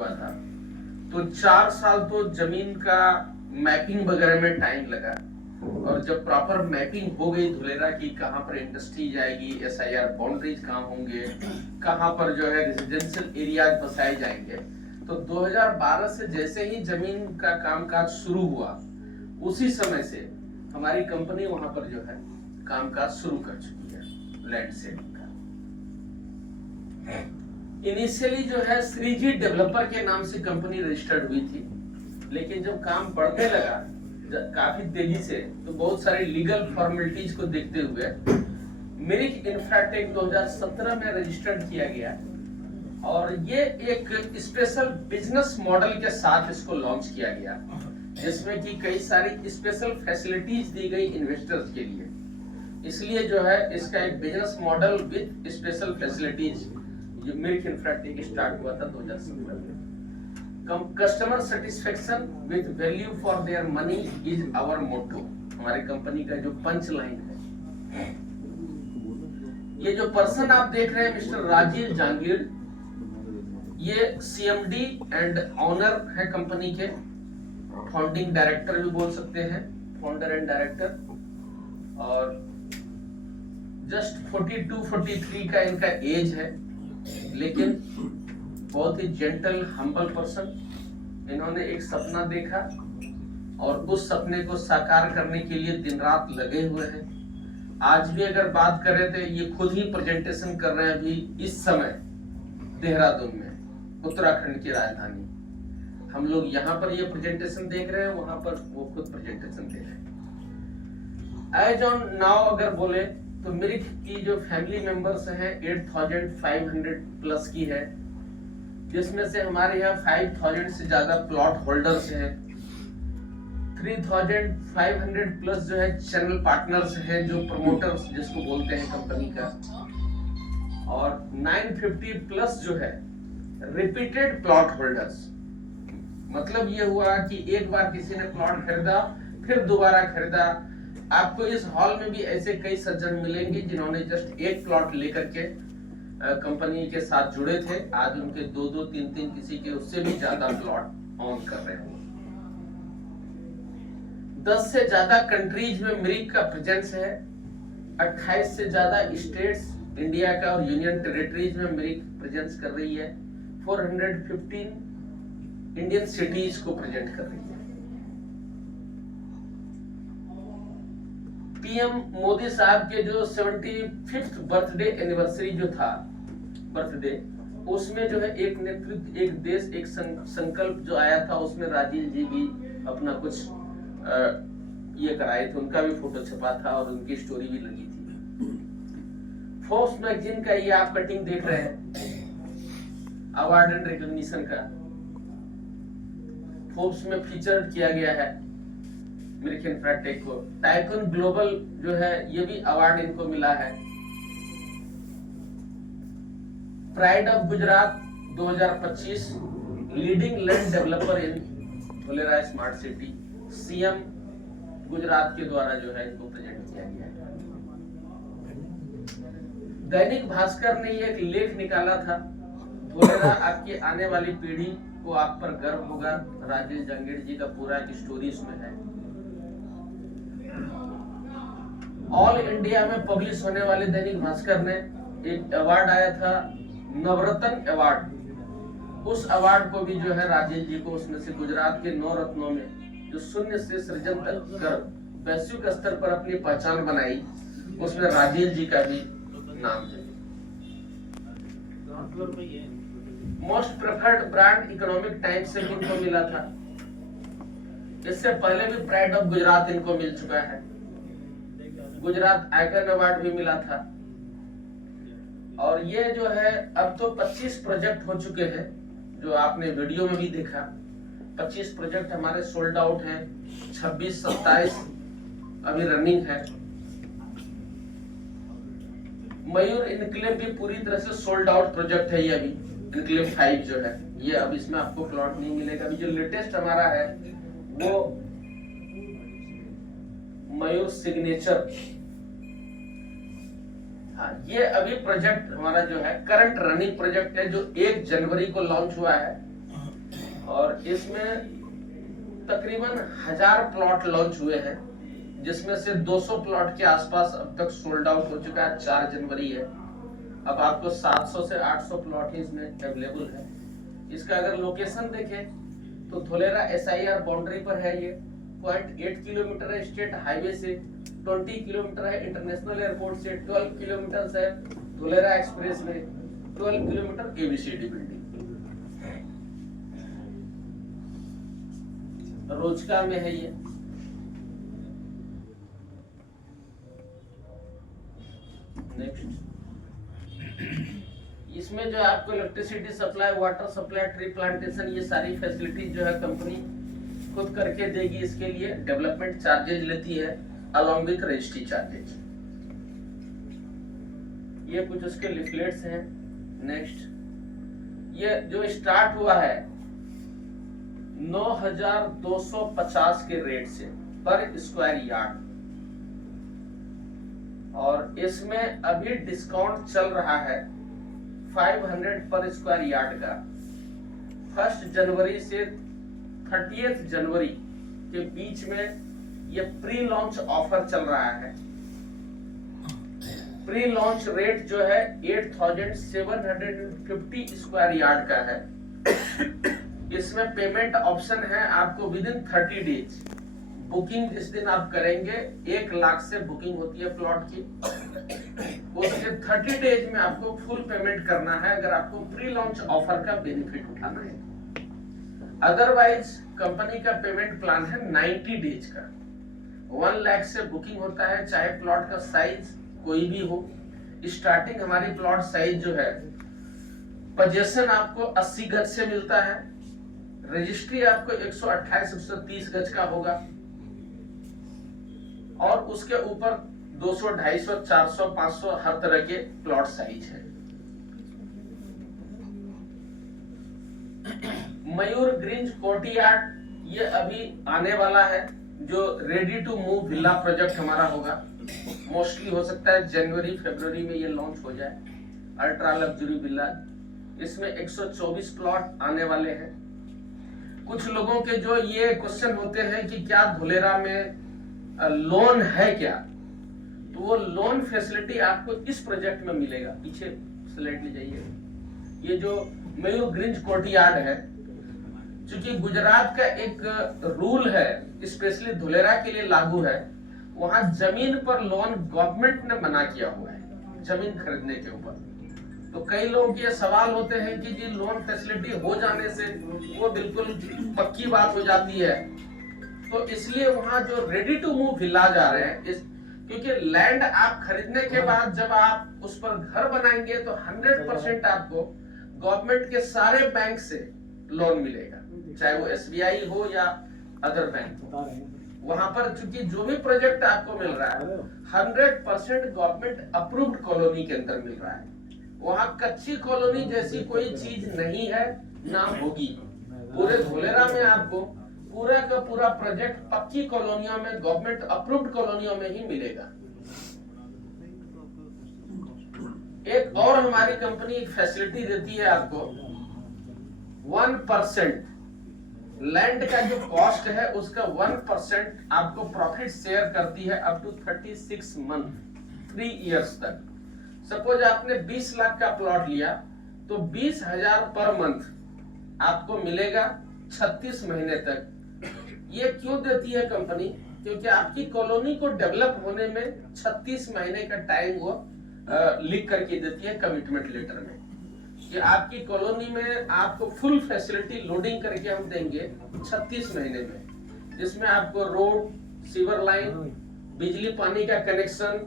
हुआ था, तो 4 साल तो जमीन का मैपिंग वगैरह में टाइम लगा। और जब प्रॉपर मैपिंग हो गई धुलेरा की कहाँ पर इंडस्ट्री जाएगी, SIR बाउंड्रीज कहाँ होंगे, कहाँ पर जो है रेजिडेंशियल एरियाज बसाए जाएंगे, तो 2012 से जैसे ही जमीन का कामकाज शुरू हुआ उसी समय से हमारी कंपनी वहां पर जो है कामकाज शुरू कर चुकी है लैंड सेलिंग का। इनिशियली जो है श्रीजी डेवलपर के नाम से कंपनी रजिस्टर्ड हुई थी, लेकिन जब काम बढ़ने लगा काफी तेजी से, तो बहुत सारे लीगल फॉर्मेलिटीज को देखते हुए मिरिक इंफ्राटेक 2017 में रजिस्टर्ड किया गया और ये एक स्पेशल बिजनेस मॉडल के साथ इसको लॉन्च किया गया, जिसमें कि कई सारी स्पेशल फैसिलिटीज दी गई इन्वेस्टर्स के लिए। इसलिए जो है इसका एक business model with special facilities ये मिरिक इंफ्राटेक स्टार्ट हुआ था 2017 में। Customer satisfaction with value for their money is our motto, हमारी कंपनी का जो पंच लाइन है। ये जो पर्सन आप देख रहे हैं मिस्टर राजीव जांगीर, ये CMD एंड ऑनर है कंपनी के, फाउंडिंग डायरेक्टर भी बोल सकते हैं, फाउंडर एंड डायरेक्टर। और जस्ट 42-43 का इनका एज है, लेकिन बहुत ही जेंटल हम्बल पर्सन। इन्होंने एक सपना देखा और उस सपने को साकार करने के लिए दिन रात लगे हुए हैं। आज भी अगर बात कर रहे थे, ये खुद ही प्रेजेंटेशन कर रहे हैं अभी इस समय देहरादून में, उत्तराखंड की राजधानी। हम लोग यहाँ पर ये प्रेजेंटेशन देख रहे हैं, वहां पर वो खुद प्रेजेंटेशन दे रहे हैं। एज ऑन नाउ अगर बोले तो मिरिक की जो फैमिली मेंबर्स हैं 8500 प्लस की है, जिसमें से हमारे यहाँ 5000 से ज्यादा प्लॉट होल्डर्स हैं, 3500 प्लस जो है चैनल पार्टनर्स हैं, जो प्रमोटर्स जिसको बोलते हैं कंपनी का, और 950 प्लस जो है रिपीटेड प्लॉट होल्डर्स। मतलब ये हुआ कि एक बार किसी ने प्लॉट खरीदा फिर दोबारा खरीदा। आपको इस हॉल में भी ऐसे कई सज्जन मिलेंगे जिन्होंने जस्ट एक प्लॉट लेकर के कंपनी के साथ जुड़े थे, आज उनके 2-2, 3-3 किसी के उससे भी ज्यादा प्लॉट ऑन कर रहे हैं। 10 से ज्यादा कंट्रीज में मिरिक का प्रेजेंस है, 28 से ज्यादा स्टेट्स इंडिया का और यूनियन टेरिटरीज में मिरिक प्रेजेंस कर रही है, 415 इंडियन सिटीज को प्रेजेंट कर रही है। PM मोदी साहब के जो 75th बर्थडे एनिवर्सरी जो था बर्थडे, उसमें जो है एक नेतृत्व एक देश एक संकल्प जो आया था, उसमें राजीव जी भी अपना कुछ ये कराए थे, उनका भी फोटो छपा था और उनकी स्टोरी भी लगी थी। फोर्ब्स मैगजीन का ये आप कटिंग देख रहे हैं, अवार्ड एंड रिकॉग्निशन का फोर्ब्स में फीचर्ड किया गया है मिरिक इंफ्राटेक को। टाइकन ग्लोबल जो है ये भी अवार्ड इनको मिला है। Pride of Gujarat 2025 leading land developer in Dholera smart city, CM Gujarat के द्वारा जो है इनको प्रेजेंट किया गया है। दैनिक भास्कर ने ये एक लेख निकाला था, धुलेरा आपकी आने वाली पीढ़ी को आप पर गर्व होगा। राजीव जांगीर जी का पूरा एक स्टोरी इसमें है। ऑल इंडिया में पब्लिश होने वाले दैनिक भास्कर ने एक अवार्ड आया था, नवरत्न अवार्ड। उस अवार्ड को भी जो है राजेश जी को, उसमें से गुजरात के 9 रत्नों में जो शून्य से सृजन तक कर वैश्विक स्तर पर अपनी पहचान बनाई, उसमें राजेश जी का भी नाम है। Most preferred brand economic times से इनको मिला था। इससे पहले भी प्राइड ऑफ गुजरात इनको मिल चुका है, गुजरात आइकन अवार्ड भी मिला था। और ये जो है अब तो 25 प्रोजेक्ट हो चुके हैं, जो आपने वीडियो में भी देखा। 25 प्रोजेक्ट हमारे सोल्ड आउट हैं, 26-27 अभी रनिंग है। मयूर इनक्लेव भी पूरी तरह से सोल्ड आउट प्रोजेक्ट है। ये अभी इनक्लेव 5 जो है ये, अब इसमें आपको प्लॉट नहीं मिलेगा। अभी जो लेटेस्ट हमारा है वो मयूर सिग्नेचर, हाँ ये अभी प्रोजेक्ट हमारा जो है करंट रनिंग प्रोजेक्ट है, जो 1 जनवरी को लॉन्च हुआ है। और इसमें तकरीबन 1000 प्लॉट लॉन्च हुए हैं, जिसमें से 200 प्लॉट के आसपास अब तक सोल्ड आउट हो चुका है। 4 जनवरी है, अब आपको 700 से 800 प्लॉट ही इसमें अवेलेबल है। इसका अगर लोकेशन देखें तो धोलेरा SIR बाउंड्री पर है। ये 0.8 किलोमीटर है स्टेट हाईवे से, 20 किलोमीटर है इंटरनेशनल एयरपोर्ट से, 12 किलोमीटर है Dholera express way, 12 kilometre ABCD building. रोजगार में है ये। नेक्स्ट, इसमें जो है आपको electricity supply, water supply, tree plantation, ये सारी फैसिलिटी जो है कंपनी खुद करके देगी। इसके लिए डेवलपमेंट चार्जेज लेती है अलॉन्ग विथ रजिस्ट्री चार्जेज। ये कुछ उसके लिफलेट्स हैं। नेक्स्ट, ये जो स्टार्ट हुआ है 9250 के रेट से पर स्क्वायर यार्ड, और इसमें अभी डिस्काउंट चल रहा है 500 पर स्क्वायर यार्ड का। 1 जनवरी से 30 जनवरी के बीच में ये प्री लॉन्च ऑफर चल रहा है। प्री लॉन्च रेट जो है 8750 स्क्वायर यार्ड का है। इसमें पेमेंट ऑप्शन है आपको विद इन 30 डेज। बुकिंग जिस दिन आप करेंगे 1 लाख से बुकिंग होती है प्लॉट की, उसके 30 डेज में आपको फुल पेमेंट करना है अगर आपको प्री लॉन्च ऑफर का बेनिफिट उठाना है। अदरवाइज कंपनी का पेमेंट प्लान है 90 डेज का। 1 लाख से बुकिंग होता है, चाहे प्लॉट का साइज कोई भी हो। स्टार्टिंग हमारी प्लॉट साइज जो है, पोजीशन आपको 80 गज से मिलता है, रजिस्ट्री आपको 128-130 गज का होगा, और उसके ऊपर 200, 250, 400, 500 हर तरह के प्लॉट साइज है। मयूर ग्रीन्स कोर्टयार्ड ये अभी आने वाला है, जो ready to move villa project हमारा होगा। मोस्टली हो सकता है जनवरी फरवरी में ये लॉन्च हो जाए। अल्ट्रा लग्जरी विला, इसमें 124 प्लॉट आने वाले हैं। कुछ लोगों के जो ये क्वेश्चन होते हैं कि क्या धोलेरा में लोन है क्या, तो वो लोन फैसिलिटी आपको इस प्रोजेक्ट में मिलेगा। पीछे स्लाइड ले जाइए। ये जो मयूर ग्रीन्स कोर्टयार्ड है, क्योंकि गुजरात का एक रूल है स्पेशली धोलेरा के लिए लागू है, वहां जमीन पर लोन गवर्नमेंट ने मना किया हुआ है जमीन खरीदने के ऊपर। तो कई लोगों के सवाल होते हैं कि जी लोन फैसिलिटी हो जाने से वो बिल्कुल पक्की बात हो जाती है, तो इसलिए वहां जो रेडी टू मूव विला जा रहे हैं, क्योंकि लैंड आप खरीदने के बाद जब आप उस पर घर बनाएंगे तो 100% आपको गवर्नमेंट के सारे बैंक से लोन मिलेगा, चाहे वो SBI हो या अदर बैंक हो। वहां पर चूंकि जो भी प्रोजेक्ट आपको मिल रहा है 100% गवर्नमेंट अप्रूव्ड कॉलोनी के अंदर मिल रहा है। वहां कच्ची कॉलोनी जैसी कोई चीज नहीं है, ना होगी। पूरे धोलेरा में आपको पूरा का पूरा प्रोजेक्ट पक्की कॉलोनियों में, गवर्नमेंट अप्रूव्ड कॉलोनियों में ही मिलेगा। एक और हमारी कंपनी एक फैसिलिटी देती है आपको, 1% लैंड का जो कॉस्ट है उसका 1% आपको प्रॉफिट शेयर करती है अप टू 36 मंथ 3 इयर्स तक। सपोज आपने 20 लाख का प्लॉट लिया तो 20,000 पर मंथ आपको मिलेगा 36 महीने तक। ये क्यों देती है कंपनी? क्योंकि आपकी कॉलोनी को डेवलप होने में 36 महीने का टाइम वो लिख करके देती है कमिटमेंट लेटर में, कि आपकी कॉलोनी में आपको फुल फैसिलिटी लोडिंग करके हम देंगे 36 महीने में, जिसमें आपको रोड, सीवर लाइन, बिजली पानी का connection,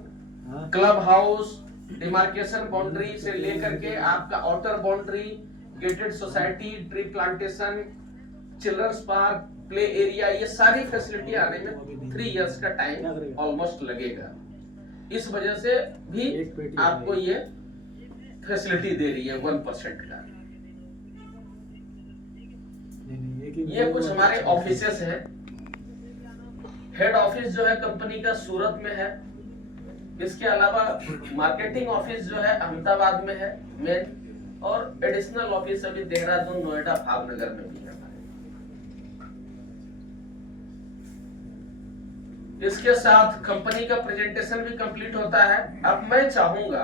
club house, demarcation boundary से लेकर के आपका outer boundary, gated society, tree plantation, children's park, play area, ये सारी फैसिलिटी आने में 3 इयर्स का टाइम ऑलमोस्ट लगेगा। इस वजह से भी आपको ये फैसिलिटी दे रही है 1% का। ये कुछ हमारे ऑफिसेस हैं। हेड ऑफिस जो है कंपनी का सूरत में है। इसके अलावा मार्केटिंग ऑफिस जो है अहमदाबाद में है मेन, और एडिशनल ऑफिस अभी देहरादून, नोएडा, भावनगर में भी है हमारे। इसके साथ कंपनी का प्रेजेंटेशन भी कंप्लीट होता है। अब मैं चाहूंगा